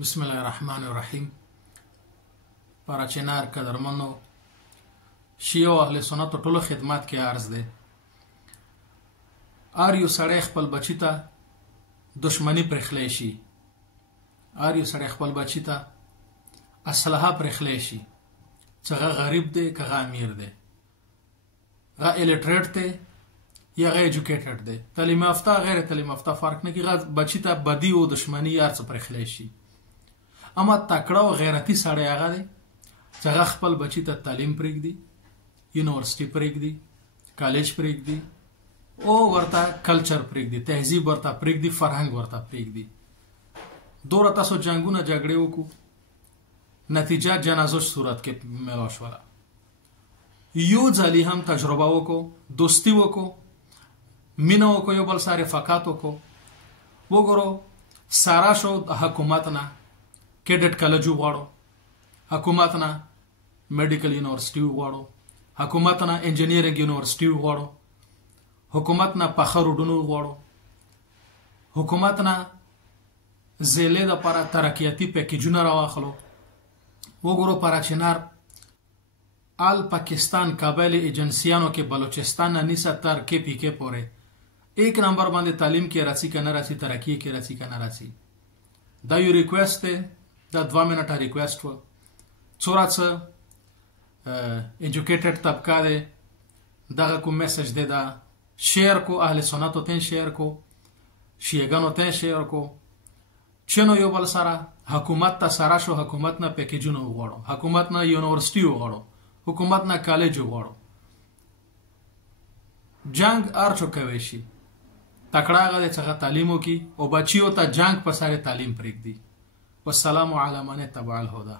بسم الله الرحمن الرحیم. پراچینار قدرمنو شیعه او اهل سنت ټولو خدمات کې عرض ده. یو سړی خپل بچی ته دشمنی پرخلی شي، یو سړی خپل بچی ته اسلحه پرخلی شي، څنګه غریب دی که امیر دی، غا الیټریټ دی یا غیر ایجوکیټډ دی، تعلیم یافته غیر تعلیم یافته فرق نه کوي، غا بچی ته بدی او دشمنی یار څه پرخلی شي. اما تکړه او غیرتی سړی هغه دی چې هغه خپل بچی ته تعلیم پرېږدي، یونیورسيټي پرېږدي، کالج پرېږدي او ورته کلچر پرېږدي، تهذیب ورته پرېږدي، فرهنګ ورته پرېږدي. دوره تاسو جنګونه جګړې وکړو، نتیجه جنازو صورت کې ملا شوله. یو ځلې هم تجربه وکړو، دوستی وکړو، مینه وکړو، یو بل سره رفاقت وکړو. وګورو سارا شو د حکومت نه کیډټ کالج وغواړو، حکومت نه میډیکل یونیورسيټي وغواړو، حکومت نه انجینیرینګ یونیورسيټي وغواړو، حکومت نه پخه روډونو وغواړو، حکومت نه زیلې د لپاره ترقیاتي پیکیجونه راواخلو. وګورو پراچینار آل پاکستان کابل ایجنسیانو کې بلوچستان نه نیسه تر کې پی کې پورې ایک نمبر باندې تعلیم کې راځي که نه راځي، ترقی کې راځي که نه راځي. دا یو ریکویسټ دی، دا 2 منټه ریکویسټ و. څومره څه ایجوکیټډ طبقه دی دغه کوم میسج دی دا شیر کو، اهل سنتو ته شیر کو، شیعګانو ته شیر کو، چنو یو بل سره حکومت ته سره شو، حکومت نه پیکیجونه وغواړو، حکومت نه یونیورسيټي وغواړو، حکومت نه کالج وغواړو. جنگ ارچو کوي شي تکړه هغه څنګه تعلیم وکي او بچیو ته جنگ په سره تعلیم پرېږدي. والسلام علی من اتبع الهدى.